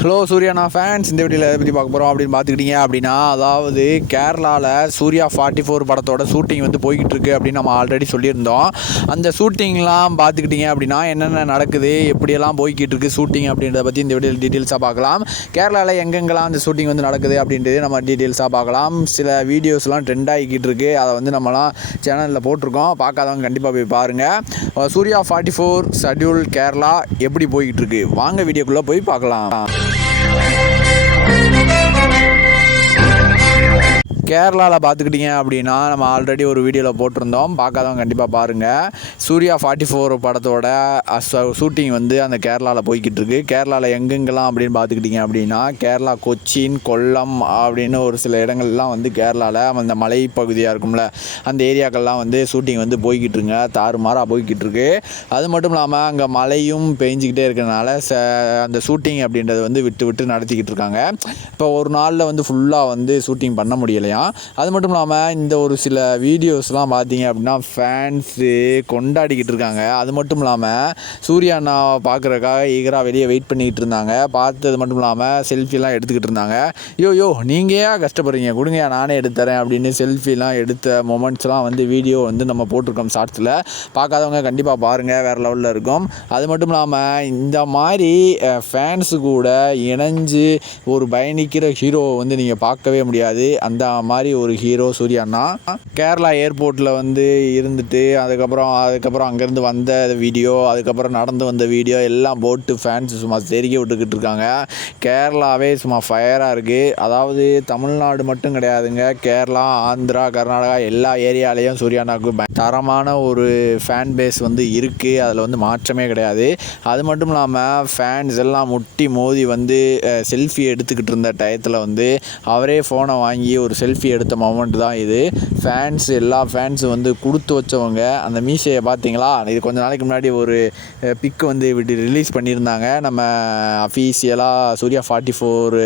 Hello சூர்யானா fans இந்த வீடியோவில் எதை பற்றி பார்க்க போகிறோம் அப்படின்னு பார்த்துக்கிட்டீங்க அப்படின்னா அதாவது கேரளாவில் சூர்யா ஃபார்ட்டி ஃபோர் படத்தோட ஷூட்டிங் வந்து போய்கிட்டு இருக்கு அப்படின்னு நம்ம ஆல்ரெடி சொல்லியிருந்தோம். அந்த ஷூட்டிங்லாம் பார்த்துக்கிட்டீங்க அப்படின்னா என்னென்ன நடக்குது எப்படியெல்லாம் போய்கிட்டு இருக்குது ஷூட்டிங் அப்படின்றத பற்றி இந்த வீடியோவில் டீட்டெயில்ஸாக பார்க்கலாம். கேரளாவில் எங்கெங்கெல்லாம் அந்த ஷூட்டிங் வந்து நடக்குது அப்படின்றது நம்ம டீட்டெயில்ஸாக பார்க்கலாம். சில வீடியோஸ்லாம் ட்ரெண்ட் ஆகிக்கிட்டு இருக்குது அதை வந்து நம்மலாம் சேனலில் போட்டிருக்கோம். பார்க்காதவங்க கண்டிப்பாக போய் பாருங்கள் Suriya forty four schedule Kerala எப்படி போய்கிட்டு இருக்கு வாங்க வீடியோக்குள்ளே போய் பார்க்கலாம். Bye. கேரளாவில் பார்த்துக்கிட்டிங்க அப்படின்னா நம்ம ஆல்ரெடி ஒரு வீடியோவில் போட்டிருந்தோம். பார்க்காதவங்க கண்டிப்பாக பாருங்கள் சூர்யா ஃபார்ட்டி ஃபோர் படத்தோட ஷூட்டிங் வந்து அந்த கேரளாவில் போய்கிட்டு இருக்கு. கேரளாவில் எங்கெங்கெல்லாம் அப்படின்னு பார்த்துக்கிட்டிங்க அப்படின்னா கேரளா கொச்சின் கொல்லம் அப்படின்னு ஒரு சில இடங்கள்லாம் வந்து கேரளாவில் அந்த மலை பகுதியாக இருக்கும்ல அந்த ஏரியாக்கள்லாம் வந்து ஷூட்டிங் வந்து போய்கிட்டு இருங்க. தாறுமாறாக போய்கிட்டு இருக்கு. அது மட்டும் இல்லாமல் அங்கே மழையும் பெஞ்சிக்கிட்டே இருக்கிறனால ச அந்த ஷூட்டிங் அப்படின்றது வந்து விட்டு விட்டு நடத்திக்கிட்டு இருக்காங்க. இப்போ ஒரு நாளில் வந்து ஃபுல்லாக வந்து ஷூட்டிங் பண்ண முடியலையா? அது மட்டும் இல்லாமல் இந்த ஒரு சில வீடியோஸ்லாம் பார்த்தீங்க அப்படின்னா ஃபேன்ஸு கொண்டாடிக்கிட்டு இருக்காங்க. அது மட்டும் இல்லாமல் சூர்யா அண்ணாவை பார்க்குறக்காக ஈகராக வெளியே வெயிட் பண்ணிக்கிட்டு இருந்தாங்க. பார்த்தது மட்டும் இல்லாமல் செல்ஃபிலாம் எடுத்துக்கிட்டு இருந்தாங்க. யோ யோ நீங்கள் ஏன் கஷ்டப்படுறீங்க? கொடுங்க நானே எடுத்துறேன் அப்படின்னு செல்ஃபிலாம் எடுத்த மொமெண்ட்ஸ்லாம் வந்து வீடியோ வந்து நம்ம போட்டிருக்கோம் ஷார்ட்ஸில் பார்க்காதவங்க கண்டிப்பாக பாருங்கள் வேறு லெவலில் இருக்கும். அது மட்டும் இல்லாமல் இந்த மாதிரி ஃபேன்ஸு கூட இணைஞ்சு ஒரு பயணிக்கிற ஹீரோவை வந்து நீங்கள் பார்க்கவே முடியாது. அந்த மாதிரி ஒரு ஹீரோ சூர்யாண்ணா கேரளா ஏர்போர்ட்டில் வந்து இருந்துட்டு அதுக்கப்புறம் அதுக்கப்புறம் அங்கேருந்து வந்த வீடியோ அதுக்கப்புறம் நடந்து வந்த வீடியோ எல்லாம் போட்டு ஃபேன்ஸ் சும்மா தெறிக்க விட்டுக்கிட்டு இருக்காங்க. கேரளாவே சும்மா ஃபயராக இருக்குது அதாவது தமிழ்நாடு மட்டும் கிடையாதுங்க. கேரளா ஆந்திரா கர்நாடகா எல்லா ஏரியாலேயும் சூர்யானாவுக்கு தரமான ஒரு ஃபேன் பேஸ் வந்து இருக்குது அதில் வந்து மாற்றமே கிடையாது. அது மட்டும் இல்லாமல் ஃபேன்ஸ் எல்லாம் முட்டி மோதி வந்து செல்ஃபி எடுத்துக்கிட்டு இருந்த டயத்தில் வந்து அவரே ஃபோனை வாங்கி ஒரு செல்ஃபி எடுத்த மொமெண்ட் தான் இது. ஃபேன்ஸ் எல்லா ஃபேன்ஸும் வந்து கொடுத்து வச்சவங்க அந்த மீசையை பார்த்தீங்களா? இது கொஞ்ச நாளைக்கு முன்னாடி ஒரு பிக் வந்து இப்படி ரிலீஸ் பண்ணியிருந்தாங்க. நம்ம அஃபீஷியலாக சூர்யா ஃபார்ட்டி ஃபோர்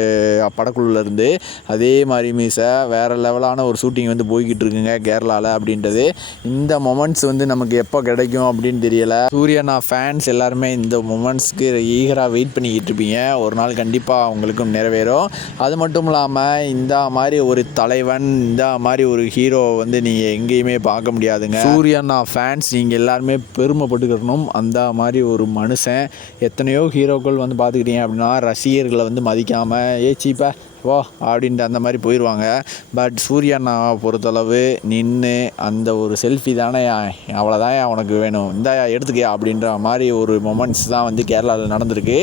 படக்குழுலேருந்து அதே மாதிரி மீசை வேறு லெவலான ஒரு ஷூட்டிங் வந்து போய்கிட்டு இருக்குங்க கேரளாவில் அப்படின்றது. இந்த மொமெண்ட்ஸ் வந்து நமக்கு எப்போ கிடைக்கும் அப்படின்னு தெரியலை. சூர்யானா ஃபேன்ஸ் எல்லாருமே இந்த மொமெண்ட்ஸ்க்கு ஈகராக வெயிட் பண்ணிக்கிட்டு இருப்பீங்க. ஒரு நாள் கண்டிப்பாக அவங்களுக்கும் நிறைவேறும். அது மட்டும் இல்லாமல் இந்த மாதிரி ஒரு தலை தலைவன் இந்த மாதிரி ஒரு ஹீரோ வந்து நீங்கள் எங்கேயுமே பார்க்க முடியாதுங்க. சூர்யானா ஃபேன்ஸ் நீங்கள் எல்லாருமே பெருமைப்பட்டுக்கணும். அந்த மாதிரி ஒரு மனுஷன் எத்தனையோ ஹீரோக்கள் வந்து பார்த்துக்கிட்டீங்க அப்படின்னா ரசிகர்களை வந்து மதிக்காமல் ஏ சீப்பா வா அப்படின்ட்டு அந்த மாதிரி போயிடுவாங்க பட் சூர்யாண்ணாவை பொறுத்தளவு நின்று அந்த ஒரு செல்ஃபி தானே அவ்வளோதான் உனக்கு வேணும். இந்தாயா எடுத்துக்கயா அப்படின்ற மாதிரி ஒரு மொமெண்ட்ஸ் தான் வந்து கேரளாவில் நடந்திருக்கு.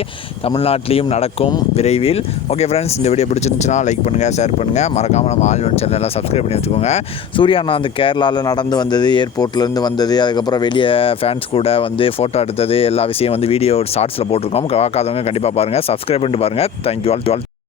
தமிழ்நாட்டிலையும் நடக்கும் விரைவில். ஓகே ஃப்ரெண்ட்ஸ் இந்த வீடியோ பிடிச்சிருந்துச்சுன்னா லைக் பண்ணுங்கள் ஷேர் பண்ணுங்கள் மறக்காமல் நம்ம ஆல்வன் சேனலை சப்ஸ்கிரைப் பண்ணி வச்சுக்கோங்க. சூர்யாண்ணா அந்த கேரளாவில் நடந்து வந்தது ஏர்போர்ட்லேருந்து வந்தது அதுக்கப்புறம் வெளியே ஃபேன்ஸ் கூட வந்து ஃபோட்டோ எடுத்தது எல்லா விஷயம் வந்து வீடியோ ஷார்ட்ஸில் போட்டிருக்கோம். பார்க்காதவங்க கண்டிப்பாக பாருங்கள் சப்ஸ்கிரைப் பண்ணிட்டு பாருங்கள் தேங்க்யூ ஆல் டுவெல்